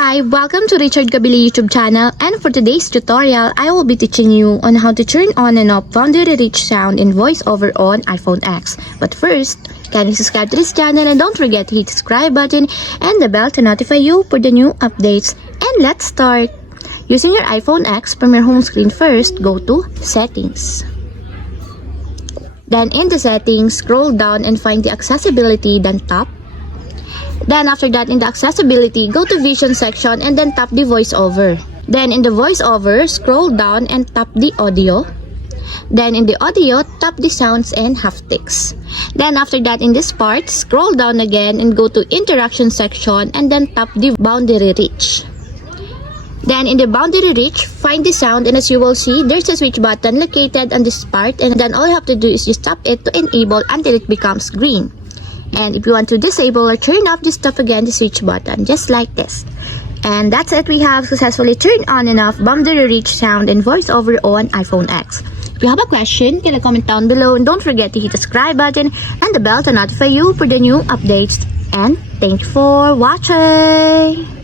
Hi, welcome to Richard Kabili YouTube channel, and for today's tutorial, I will be teaching you on how to turn on and off boundary reach sound in voiceover on iPhone X. But first, kindly subscribe to this channel and don't forget to hit the subscribe button and the bell to notify you for the new updates. And let's start! Using your iPhone X, from your home screen first, go to Settings. Then in the settings, scroll down and find the accessibility, then tap. Then after that, in the accessibility, go to vision section and then tap the voiceover. Then in the voiceover, scroll down and tap the audio. Then in the audio, tap the sounds and haptics. Then after that, in this part, scroll down again and go to interaction section and then tap the boundary reach. Then in the boundary reach, find the sound, and as you will see, there's a switch button located on this part, and then all you have to do is just tap it to enable until it becomes green. And if you want to disable or turn off, just tap again the switch button, just like this. And that's it, we have successfully turned on and off boundary reach sound and voiceover on iPhone X. If you have a question, can comment down below, and don't forget to hit the subscribe button and the bell to notify you for the new updates. And thank you for watching!